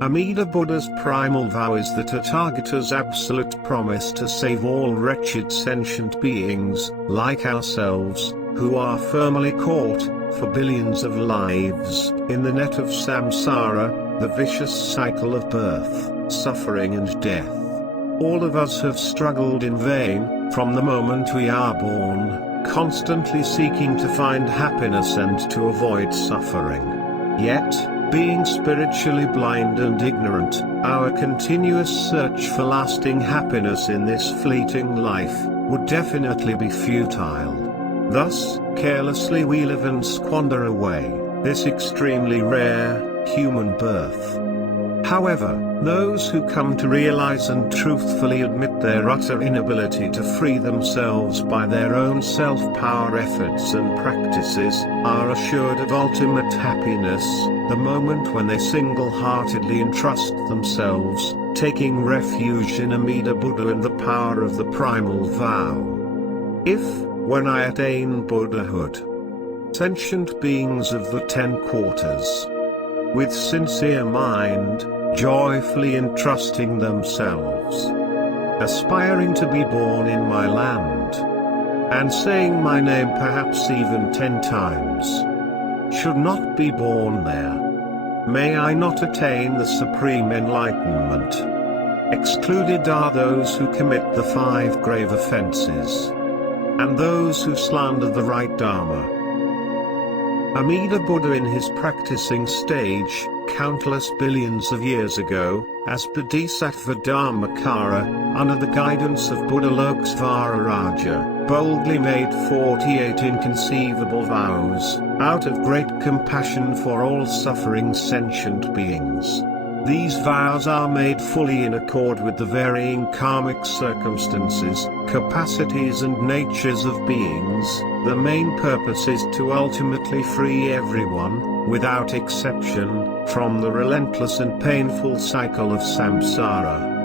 Amida Buddha's primal vow is the Tathagata's absolute promise to save all wretched sentient beings, like ourselves, who are firmly caught, for billions of lives, in the net of samsara, the vicious cycle of birth, suffering and death. All of us have struggled in vain, from the moment we are born, constantly seeking to find happiness and to avoid suffering. Yet, being spiritually blind and ignorant, our continuous search for lasting happiness in this fleeting life would definitely be futile. Thus, carelessly we live and squander away this extremely rare human birth. However, those who come to realize and truthfully admit their utter inability to free themselves by their own self-power efforts and practices, are assured of ultimate happiness, the moment when they single-heartedly entrust themselves, taking refuge in Amida Buddha and the power of the Primal Vow. If, when I attain Buddhahood, sentient beings of the 10 quarters, with sincere mind, joyfully entrusting themselves, aspiring to be born in my land, and saying my name perhaps even 10 times, should not be born there, may I not attain the supreme enlightenment. Excluded are those who commit the 5 grave offenses, and those who slander the right Dharma. Amida Buddha in his practicing stage, countless billions of years ago, as Bodhisattva Dharmakara, under the guidance of Buddha Lokasvara, boldly made 48 inconceivable vows, out of great compassion for all suffering sentient beings. These vows are made fully in accord with the varying karmic circumstances, capacities and natures of beings. The main purpose is to ultimately free everyone, without exception, from the relentless and painful cycle of samsara.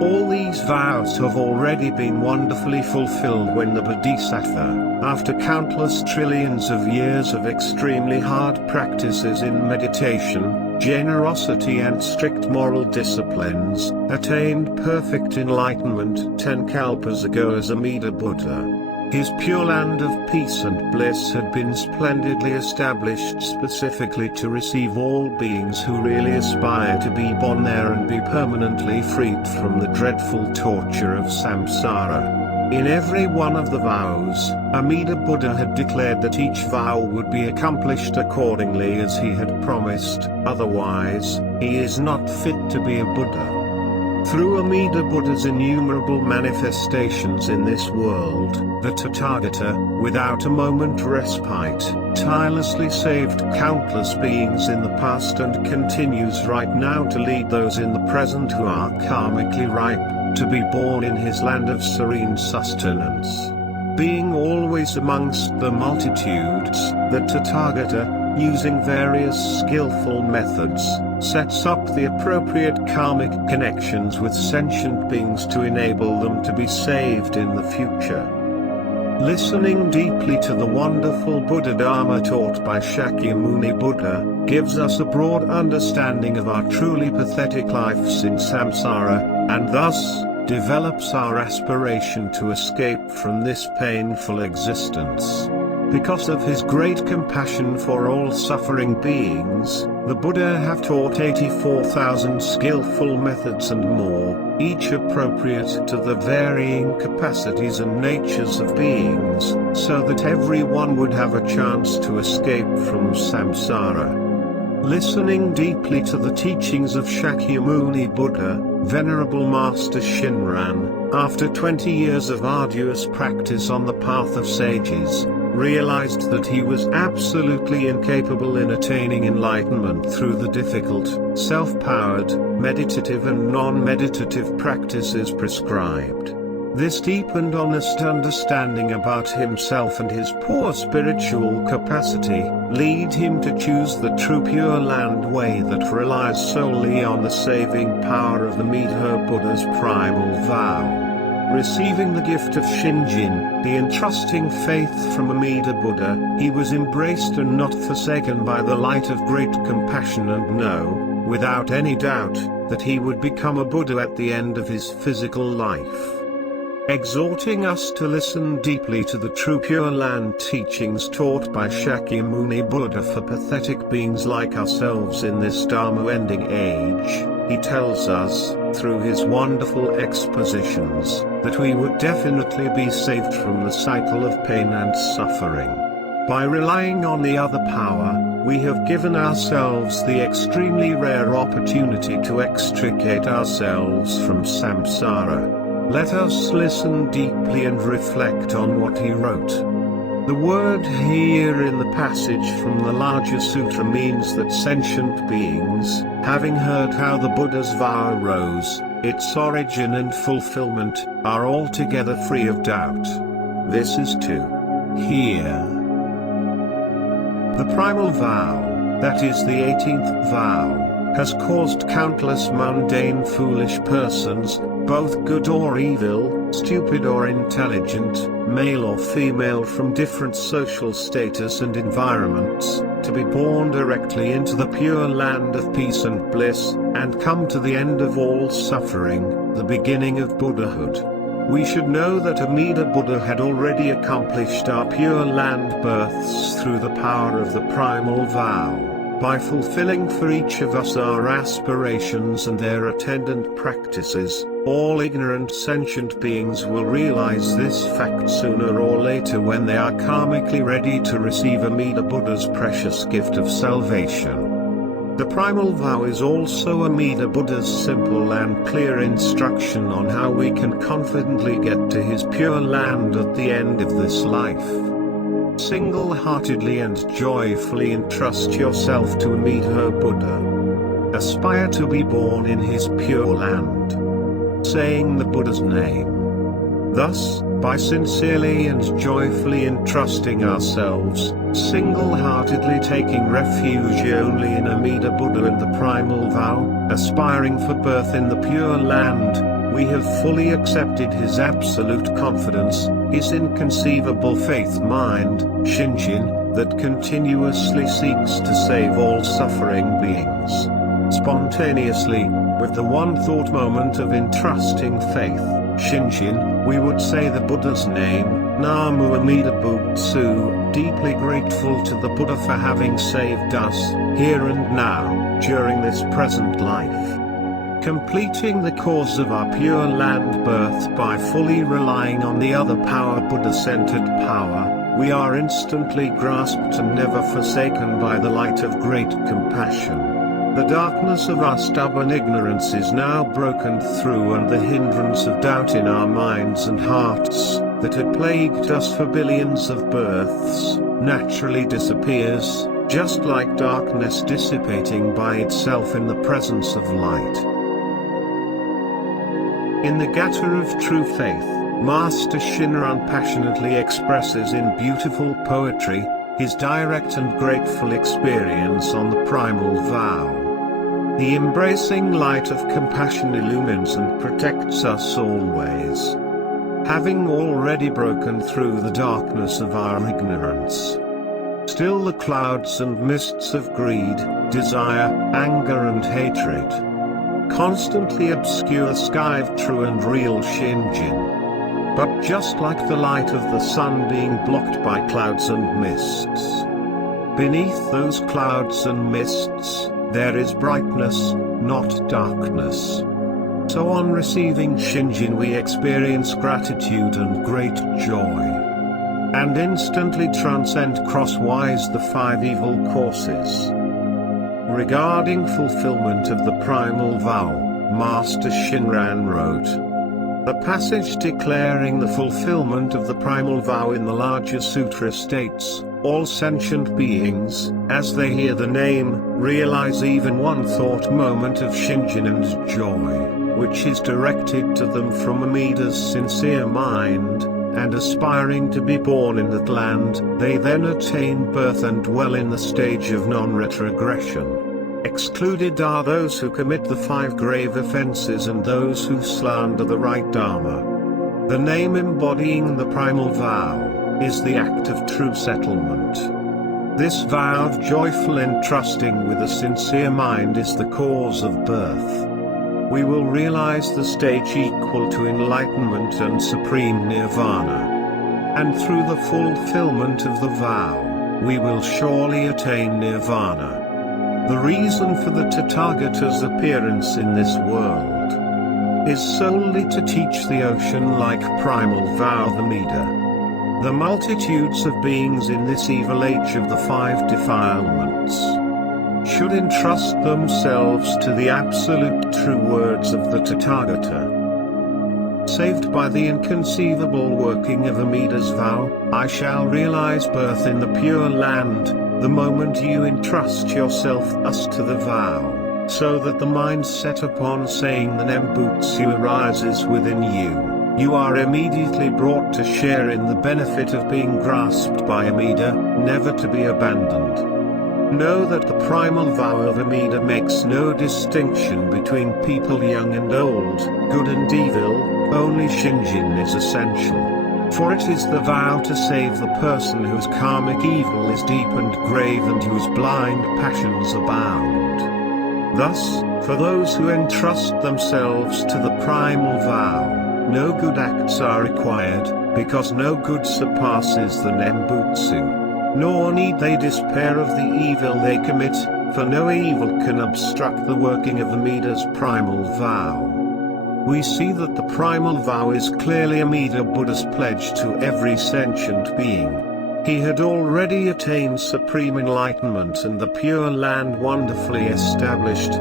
All these vows have already been wonderfully fulfilled when the Bodhisattva, after countless trillions of years of extremely hard practices in meditation, generosity and strict moral disciplines, attained perfect enlightenment 10 kalpas ago as Amida Buddha. His pure land of peace and bliss had been splendidly established specifically to receive all beings who really aspire to be born there and be permanently freed from the dreadful torture of samsara. In every one of the vows, Amida Buddha had declared that each vow would be accomplished accordingly as he had promised, otherwise, he is not fit to be a Buddha. Through Amida Buddha's innumerable manifestations in this world, the Tathagata, without a moment's respite, tirelessly saved countless beings in the past and continues right now to lead those in the present who are karmically ripe, to be born in his land of serene sustenance. Being always amongst the multitudes, the Tathagata, using various skillful methods, sets up the appropriate karmic connections with sentient beings to enable them to be saved in the future. Listening deeply to the wonderful Buddha Dharma taught by Shakyamuni Buddha, gives us a broad understanding of our truly pathetic lives in samsara, and thus, develops our aspiration to escape from this painful existence. Because of his great compassion for all suffering beings, the Buddha have taught 84,000 skillful methods and more, each appropriate to the varying capacities and natures of beings, so that everyone would have a chance to escape from samsara. Listening deeply to the teachings of Shakyamuni Buddha, Venerable Master Shinran, after 20 years of arduous practice on the path of sages, realized that he was absolutely incapable in attaining enlightenment through the difficult, self-powered, meditative and non-meditative practices prescribed. This deep and honest understanding about himself and his poor spiritual capacity, lead him to choose the true Pure Land way that relies solely on the saving power of Amida Buddha's primal vow. Receiving the gift of Shinjin, the entrusting faith from Amida Buddha, he was embraced and not forsaken by the light of great compassion and without any doubt, that he would become a Buddha at the end of his physical life. Exhorting us to listen deeply to the true Pure Land teachings taught by Shakyamuni Buddha for pathetic beings like ourselves in this Dharma-ending age, he tells us, through his wonderful expositions, that we would definitely be saved from the cycle of pain and suffering. By relying on the other power, we have given ourselves the extremely rare opportunity to extricate ourselves from samsara. Let us listen deeply and reflect on what he wrote. The word here in the passage from the larger sutra means that sentient beings, having heard how the Buddha's vow arose, its origin and fulfillment, are altogether free of doubt. This is to hear. The primal vow, that is the 18th vow, has caused countless mundane foolish persons, both good or evil, stupid or intelligent, male or female from different social status and environments, to be born directly into the pure land of peace and bliss, and come to the end of all suffering, the beginning of Buddhahood. We should know that Amida Buddha had already accomplished our pure land births through the power of the primal vow. By fulfilling for each of us our aspirations and their attendant practices, all ignorant sentient beings will realize this fact sooner or later when they are karmically ready to receive Amida Buddha's precious gift of salvation. The primal vow is also Amida Buddha's simple and clear instruction on how we can confidently get to his pure land at the end of this life. Single-heartedly and joyfully entrust yourself to Amida Buddha. Aspire to be born in his pure land, saying the Buddha's name. Thus, by sincerely and joyfully entrusting ourselves, single-heartedly taking refuge only in Amida Buddha and the primal vow, aspiring for birth in the pure land, we have fully accepted his absolute confidence, his inconceivable faith mind, Shinjin, that continuously seeks to save all suffering beings. Spontaneously, with the one thought moment of entrusting faith, Shinjin, we would say the Buddha's name, Namo Amida Butsu, deeply grateful to the Buddha for having saved us, here and now, during this present life. Completing the cause of our pure land birth by fully relying on the other power, Buddha-centered power, we are instantly grasped and never forsaken by the light of great compassion. The darkness of our stubborn ignorance is now broken through, and the hindrance of doubt in our minds and hearts, that had plagued us for billions of births, naturally disappears, just like darkness dissipating by itself in the presence of light. In the Gatha of True Faith, Master Shinran passionately expresses in beautiful poetry, his direct and grateful experience on the primal vow. The embracing light of compassion illumines and protects us always. Having already broken through the darkness of our ignorance, still the clouds and mists of greed, desire, anger and hatred constantly obscure the sky of true and real Shinjin. But just like the light of the sun being blocked by clouds and mists, beneath those clouds and mists, there is brightness, not darkness. So on receiving Shinjin we experience gratitude and great joy, and instantly transcend crosswise the 5 evil courses. Regarding fulfillment of the primal vow, Master Shinran wrote, the passage declaring the fulfillment of the primal vow in the larger sutra states, all sentient beings, as they hear the name, realize even one thought moment of Shinjin and joy, which is directed to them from Amida's sincere mind, and aspiring to be born in that land, they then attain birth and dwell in the stage of non-retrogression. Excluded are those who commit the 5 grave offenses and those who slander the right Dharma. The name embodying the primal vow is the act of true settlement. This vow of joyful entrusting with a sincere mind is the cause of birth. We will realize the stage equal to enlightenment and supreme nirvana. And through the fulfillment of the vow, we will surely attain nirvana. The reason for the Tathagata's appearance in this world is solely to teach the ocean-like primal vow of Amida. The multitudes of beings in this evil age of the 5 defilements should entrust themselves to the absolute true words of the Tathagata. Saved by the inconceivable working of Amida's vow, I shall realize birth in the Pure Land, the moment you entrust yourself thus to the vow, so that the mind set upon saying the Nembutsu arises within you. You are immediately brought to share in the benefit of being grasped by Amida, never to be abandoned. Know that the primal vow of Amida makes no distinction between people young and old, good and evil, only Shinjin is essential. For it is the vow to save the person whose karmic evil is deep and grave and whose blind passions abound. Thus, for those who entrust themselves to the primal vow, no good acts are required, because no good surpasses the Nembutsu. Nor need they despair of the evil they commit, for no evil can obstruct the working of Amida's primal vow. We see that the primal vow is clearly Amida Buddha's pledge to every sentient being. He had already attained supreme enlightenment and the Pure Land wonderfully established.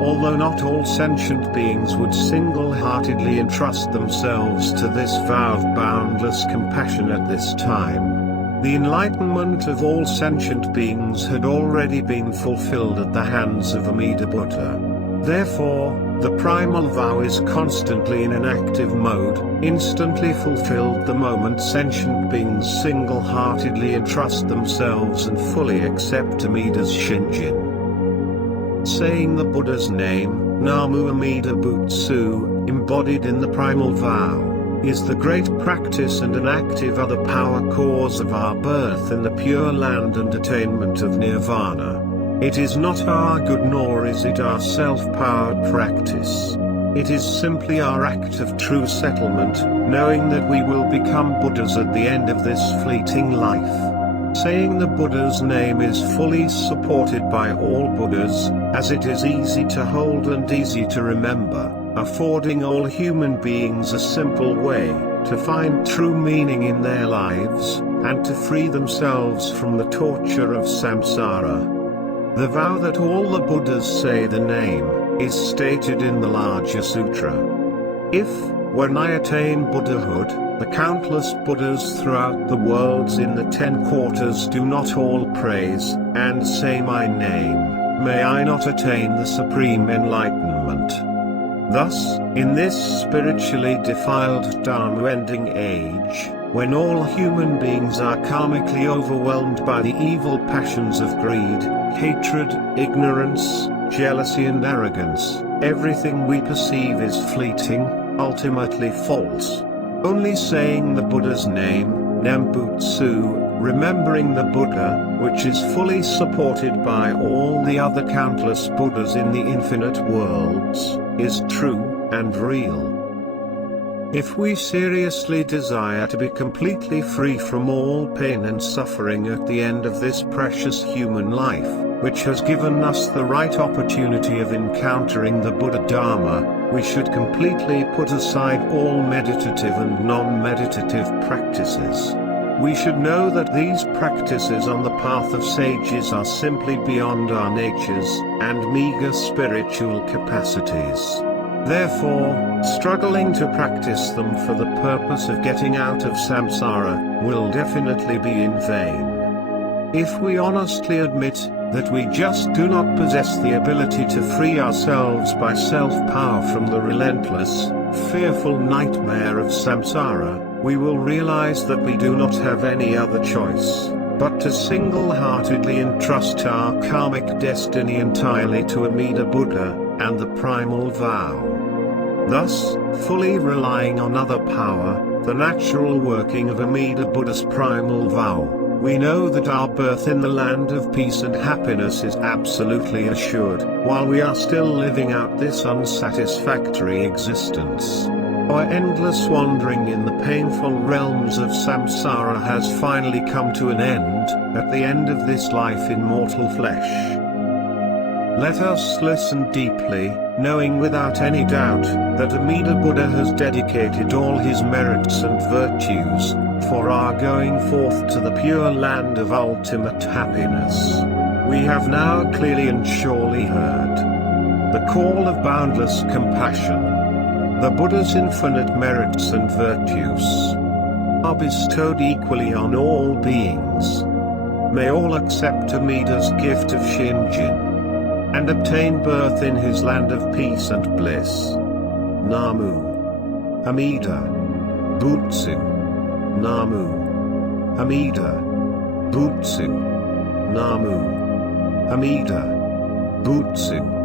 Although not all sentient beings would single-heartedly entrust themselves to this vow of boundless compassion at this time, the enlightenment of all sentient beings had already been fulfilled at the hands of Amida Buddha. Therefore, the primal vow is constantly in an active mode, instantly fulfilled the moment sentient beings single-heartedly entrust themselves and fully accept Amida's Shinjin. Saying the Buddha's name, Namo Amida Butsu, embodied in the primal vow, is the great practice and an active other power cause of our birth in the Pure Land and attainment of nirvana. It is not our good nor is it our self-powered practice. It is simply our act of true settlement, knowing that we will become Buddhas at the end of this fleeting life. Saying the Buddha's name is fully supported by all Buddhas, as it is easy to hold and easy to remember, affording all human beings a simple way to find true meaning in their lives, and to free themselves from the torture of samsara. The vow that all the Buddhas say the name, is stated in the larger sutra. If, when I attain Buddhahood, the countless Buddhas throughout the worlds in the 10 quarters do not all praise, and say my name, may I not attain the supreme enlightenment. Thus, in this spiritually defiled Dharma-ending age, when all human beings are karmically overwhelmed by the evil passions of greed, hatred, ignorance, jealousy and arrogance, everything we perceive is fleeting, ultimately false. Only saying the Buddha's name, Nembutsu, remembering the Buddha, which is fully supported by all the other countless Buddhas in the infinite worlds, is true and real. If we seriously desire to be completely free from all pain and suffering at the end of this precious human life, which has given us the right opportunity of encountering the Buddha Dharma, we should completely put aside all meditative and non-meditative practices. We should know that these practices on the path of sages are simply beyond our natures and meager spiritual capacities. Therefore, struggling to practice them for the purpose of getting out of samsara will definitely be in vain. If we honestly admit that we just do not possess the ability to free ourselves by self-power from the relentless, fearful nightmare of samsara, we will realize that we do not have any other choice but to single-heartedly entrust our karmic destiny entirely to Amida Buddha and the primal vow. Thus, fully relying on other power, the natural working of Amida Buddha's primal vow, We know that our birth in the land of peace and happiness is absolutely assured, while we are still living out this unsatisfactory existence. Our endless wandering in the painful realms of samsara has finally come to an end, at the end of this life in mortal flesh. Let us listen deeply, knowing without any doubt, that Amida Buddha has dedicated all his merits and virtues, for our going forth to the pure land of ultimate happiness. We have now clearly and surely heard the call of boundless compassion. The Buddha's infinite merits and virtues are bestowed equally on all beings. May all accept Amida's gift of Shinjin and obtain birth in his land of peace and bliss. Namo Amida Butsu. Namo Amida Butsu. Namo Amida Butsu.